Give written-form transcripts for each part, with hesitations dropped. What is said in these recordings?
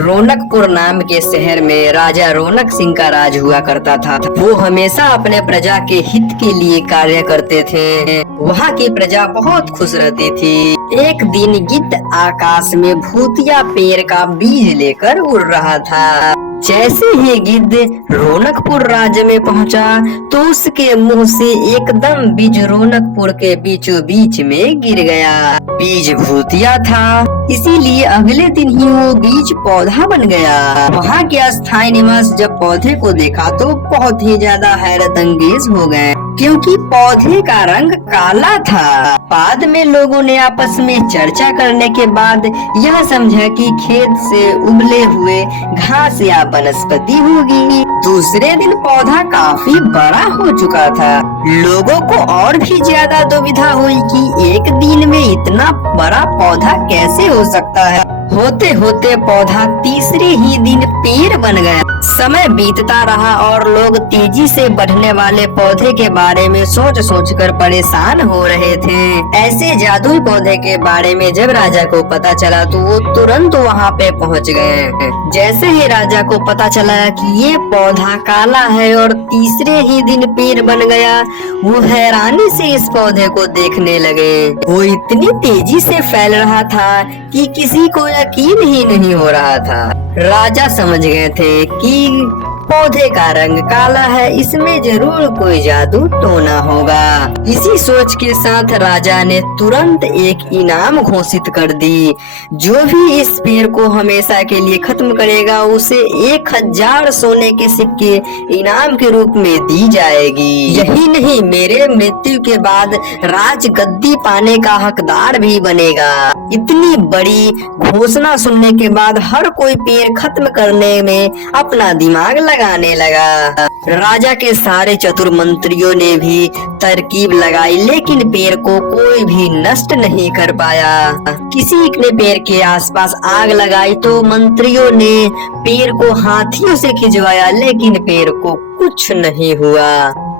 रौनकपुर नाम के शहर में राजा रौनक सिंह का राज हुआ करता था। वो हमेशा अपने प्रजा के हित के लिए कार्य करते थे। वहाँ की प्रजा बहुत खुश रहती थी। एक दिन गिद्ध आकाश में भूतिया पेड़ का बीज लेकर उड़ रहा था। जैसे ही गिद्ध रौनकपुर राज्य में पहुंचा तो उसके मुंह से एकदम बीज रौनकपुर के बीचों बीच में गिर गया। बीज भूतिया था, इसीलिए अगले दिन ही वो बीज पौधा बन गया। वहाँ के स्थायी निवासी जब पौधे को देखा तो बहुत ही ज्यादा हैरत अंगेज हो गए, क्योंकि पौधे का रंग काला था। बाद में लोगों ने आपस में चर्चा करने के बाद यह समझा कि खेत से उबले हुए घास या वनस्पति होगी। दूसरे दिन पौधा काफी बड़ा हो चुका था। लोगों को और भी ज्यादा दुविधा हुई कि एक दिन में इतना बड़ा पौधा कैसे हो सकता है। होते होते पौधा तीसरे ही दिन पेड़ बन गया। समय बीतता रहा और लोग तेजी से बढ़ने वाले पौधे के बारे में सोच सोच कर परेशान हो रहे थे। ऐसे जादुई पौधे के बारे में जब राजा को पता चला तो वो तुरंत वहाँ पे पहुँच गए। जैसे ही राजा को पता चला कि ये पौधा काला है और तीसरे ही दिन पेड़ बन गया, वो हैरानी से इस पौधे को देखने लगे। वो इतनी तेजी से फैल रहा था कि किसी को यकीन ही नहीं हो रहा था। राजा समझ गए थे कि पौधे का रंग काला है, इसमें जरूर कोई जादू टोना होगा। इसी सोच के साथ राजा ने तुरंत एक इनाम घोषित कर दी। जो भी इस पेड़ को हमेशा के लिए खत्म करेगा उसे 1000 सोने के सिक्के इनाम के रूप में दी जाएगी। यही नहीं, मेरे मृत्यु के बाद राज गद्दी पाने का हकदार भी बनेगा। इतनी बड़ी घोषणा सुनने के बाद हर कोई पेड़ खत्म करने में अपना दिमाग लगाने लगा। राजा के सारे चतुर मंत्रियों ने भी तरकीब लगाई, लेकिन पेड़ को कोई भी नष्ट नहीं कर पाया। किसी ने पेड़ के आसपास आग लगाई तो मंत्रियों ने पेड़ को हाथियों से खिंचवाया, लेकिन पेड़ को कुछ नहीं हुआ।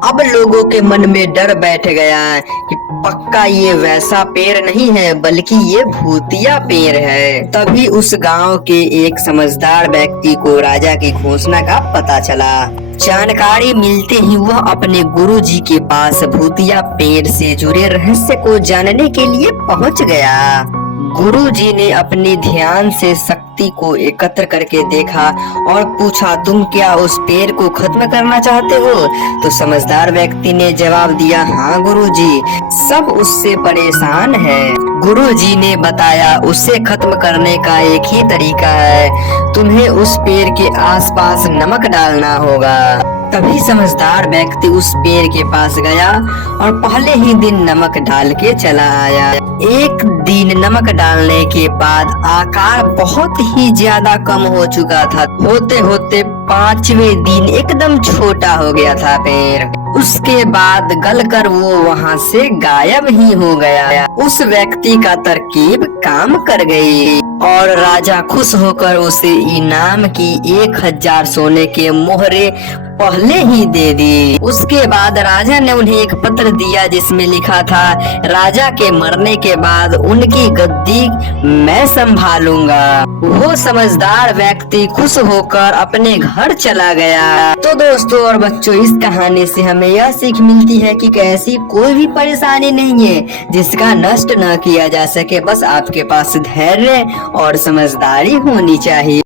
अब लोगों के मन में डर बैठ गया कि पक्का ये वैसा पेड़ नहीं है, बल्कि ये भूतिया पेड़ है। तभी उस गांव के एक समझदार व्यक्ति को राजा की घोषणा का पता चला। जानकारी मिलते ही वह अपने गुरुजी के पास भूतिया पेड़ से जुड़े रहस्य को जानने के लिए पहुंच गया। गुरुजी ने अपनी ध्यान से शक्ति को एकत्र करके देखा और पूछा, तुम क्या उस पेड़ को खत्म करना चाहते हो? तो समझदार व्यक्ति ने जवाब दिया, हाँ गुरुजी, सब उससे परेशान है। गुरुजी ने बताया, उसे खत्म करने का एक ही तरीका है, तुम्हें उस पेड़ के आसपास नमक डालना होगा। तभी समझदार व्यक्ति उस पेड़ के पास गया और पहले ही दिन नमक डाल के चला आया। एक दिन नमक डालने के बाद आकार बहुत ही ज्यादा कम हो चुका था। होते होते 5वें दिन एकदम छोटा हो गया था पेड़। उसके बाद गलकर वो वहाँ से गायब ही हो गया। उस व्यक्ति का तरकीब काम कर गई और राजा खुश होकर उसे इनाम की 1000 सोने के मोहरे पहले ही दे दी। उसके बाद राजा ने उन्हें एक पत्र दिया जिसमें लिखा था, राजा के मरने के बाद उनकी गद्दी मैं संभालूंगा। वो समझदार व्यक्ति खुश होकर अपने घर चला गया। तो दोस्तों और बच्चों, इस कहानी से हमें यह सीख मिलती है कि ऐसी कोई भी परेशानी नहीं है जिसका नष्ट न किया जा सके। बस आपके पास धैर्य और समझदारी होनी चाहिए।